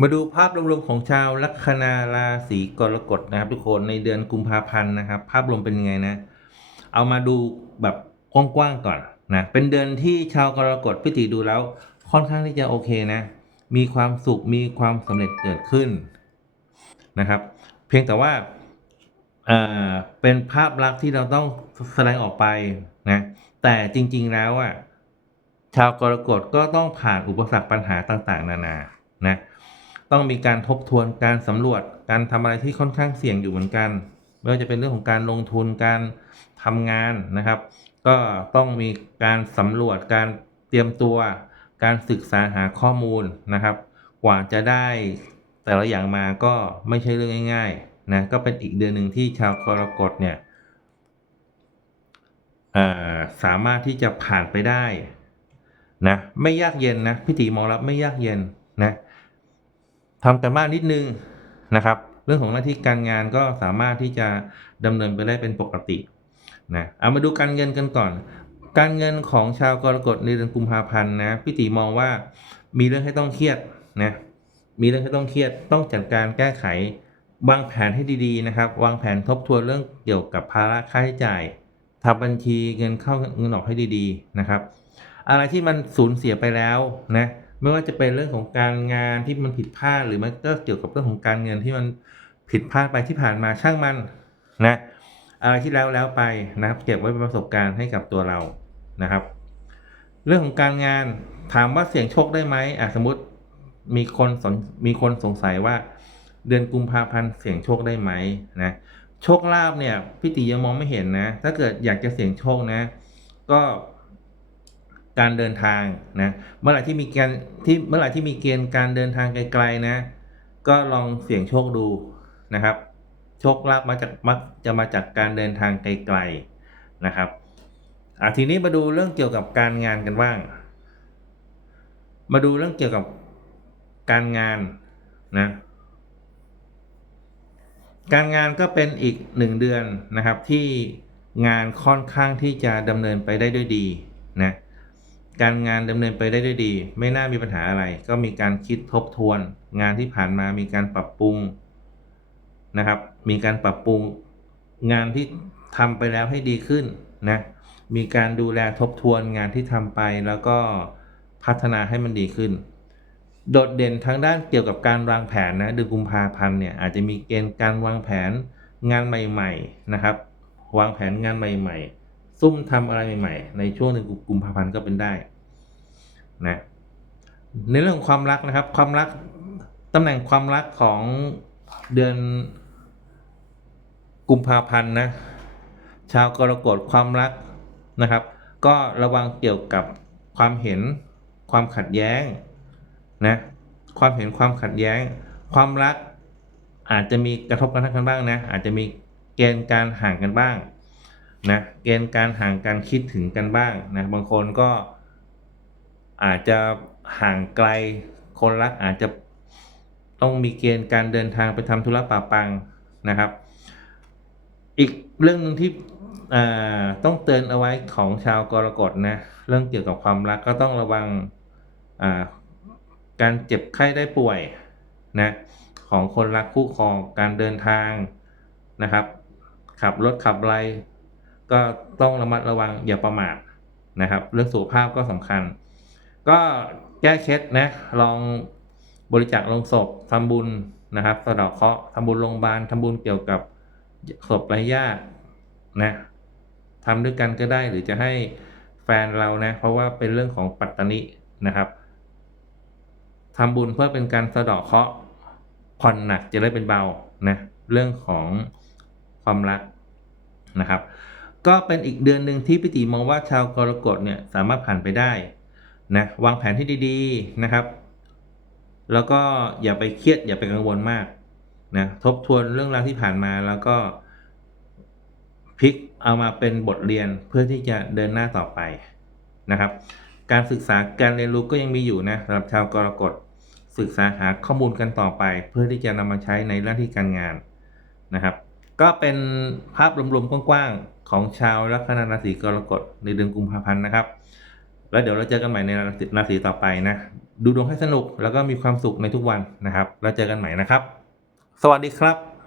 มาดูภาพรวมๆของชาวลัคนาราศีกรกฎนะครับทุกคนในเดือนกุมภาพันธ์นะครับ ภาพรวมเป็นยังไงนะ เอามาดูแบบกว้างๆก่อนนะเป็นเดือนที่ชาวกรกฎพิติดูแล้ว ค่อนข้างที่จะโอเคนะ มีความสุขมีความสำเร็จเกิดขึ้นนะครับ เพียงแต่ว่าอ่าเป็นภาพลักษณ์ที่เราต้องแสดงออกไปนะแต่จริงๆแล้วอะชาวกรกฎก็ต้องผ่านอุปสรรคปัญหาต่างๆ นานา นะต้องมีการทบทวนการสำรวจการทำอะไรที่ค่อนข้างเสี่ยงอยู่เหมือนกันไม่ว่าจะเป็นเรื่องของการลงทุนการทำงานนะครับ ก็ต้องมีการสำรวจการเตรียมตัว การศึกษาหาข้อมูลนะครับ กว่าจะได้แต่ละอย่างมาก็ไม่ใช่เรื่องง่ายๆนะก็เป็นอีกเดือนหนึ่งที่ชาวกรกฎเนี่ยสามารถที่จะผ่านไปได้นะไม่ยากเย็นนะพิธีมองรับไม่ยากเย็นนะ ทำกันบ้านนิดนึงนะครับ เรื่องของหน้าที่การงานก็สามารถที่จะดำเนินไปได้เป็นปกตินะเอามาดูการเงินกันก่อน การเงินของชาวกรกฎในเดือนกุมภาพันธ์นะพี่ตีมองว่ามีเรื่องให้ต้องเครียดนะมีเรื่องให้ต้องเครียดต้องจัดการแก้ไขวางแผนให้ดีๆนะครับ วางแผนทบทวนเรื่องเกี่ยวกับภาระค่าใช้จ่ายทำบัญชีเงินเข้าเงินออกให้ดีๆนะครับ อะไรที่มันสูญเสียไปแล้วนะ ไม่ว่าจะเป็นเรื่องของการงานที่มันผิดพลาดหรือมันก็เกี่ยวกับเรื่องของการเงินที่มันผิดพลาดไปที่ผ่านมาช่างมันนะอะไรที่แล้วแล้วไปนะครับ เก็บไว้เป็นประสบการณ์ให้กับตัวเรานะครับ เรื่องของการงานถามว่าเสี่ยงโชคได้ไหมอะสมมติมีคนสนมีคนสงสัยว่า เดือนกุมภาพันธ์เสี่ยงโชคได้ไหมนะโชคลาภเนี่ยพี่ติยังมองไม่เห็นนะ ถ้าเกิดอยากจะเสี่ยงโชคนะ ก็ การเดินทางนะเมื่อไหร่ที่มีเกณฑ์ที่เมื่อไหร่ที่มีเกณฑ์การเดินทางไกลๆนะ ก็ลองเสี่ยงโชคดูนะครับ โชคลาภมาจากมักจะมาจากการเดินทางไกลๆนะครับอะทีนี้มาดูเรื่องเกี่ยวกับการงานกันบ้าง มาดูเรื่องเกี่ยวกับการงานนะการงานก็เป็นอีกหนึ่งเดือนนะครับที่งานค่อนข้างที่จะดำเนินไปได้ด้วยดีนะ การงานดำเนินไปได้ด้วยดี ไม่น่ามีปัญหาอะไร ก็มีการคิดทบทวน งานที่ผ่านมามีการปรับปรุงนะครับ มีการปรับปรุงงานที่ทำไปแล้วให้ดีขึ้นนะมีการดูแลทบทวนงานที่ทำไปแล้วก็พัฒนาให้มันดีขึ้น โดดเด่นทางด้านเกี่ยวกับการวางแผนนะเดือนกุมภาพันธ์เนี่ยอาจจะมีเกณฑ์การวางแผนงานใหม่ ๆนะครับ วางแผนงานใหม่ ๆ ซุ่มทำอะไรใหม่ๆ ในช่วงเดือนกุมภาพันธ์ก็เป็นได้นะในเรื่องของความรักนะครับ ความรักตำแหน่งความรักของเดือนกุมภาพันธ์นะชาวกรกฎความรักนะครับ ก็ระวังเกี่ยวกับความเห็นความขัดแย้งนะความเห็นความขัดแย้ง ความรักอาจจะมีกระทบกระทั่งกันบ้างนะอาจจะมีเกณฑ์การห่างกันบ้าง นะเกณฑ์การห่างการคิดถึงกันบ้างนะบางคนก็อาจจะห่างไกลคนรักอาจจะต้องมีเกณฑ์การเดินทางไปทำธุระป่าปังนะครับ อีกเรื่องหนึงที่ต้องเตือนเอาไว้ของชาวกรกฎนะเรื่องเกี่ยวกับความรักก็ต้องระวังการเจ็บไข้ได้ป่วยนะของคนรักคู่ครองการเดินทางนะครับ ขับรถขับไร ก็ต้องระมัดระวังอย่าประมาทนะครับ เรื่องสุขภาพก็สำคัญ ก็แก้เคล็ดนะลองบริจาคลงศพทำบุญนะครับสะดาะเคราะห์ทำบุญโรงพยาบาลทำบุญเกี่ยวกับศพไร้ญาตินะทำด้วยกันก็ได้หรือจะให้แฟนเรานะ เพราะว่าเป็นเรื่องของปัตตนินะครับทำบุญเพื่อเป็นการสะดาะเคราะห์ผ่อนหนักจะได้เป็นเบานะเรื่องของความรักนะครับ ก็เป็นอีกเดือนหนึ่งที่พิติมองว่าชาวกรกฎเนี่ยสามารถผ่านไปได้นะวางแผนที่ดีๆนะครับ แล้วก็อย่าไปเครียดอย่าไปกังวลมากนะทบทวนเรื่องราวที่ผ่านมาแล้วก็พลิกเอามาเป็นบทเรียนเพื่อที่จะเดินหน้าต่อไปนะครับ การศึกษาการเรียนรู้ก็ยังมีอยู่นะสำหรับชาวกรกฎศึกษาหาข้อมูลกันต่อไป เพื่อที่จะนำมาใช้ในหน้าที่การงานนะครับ ก็เป็นภาพรวมๆกว้างๆของชาวลัคนาราศีกรกฎในเดือนกุมภาพันธ์นะครับ แล้วเดี๋ยวเราเจอกันใหม่ในราศีต่อไปนะ ดูดวงให้สนุกแล้วก็มีความสุขในทุกวันนะครับแล้วเจอกันใหม่นะครับ สวัสดีครับ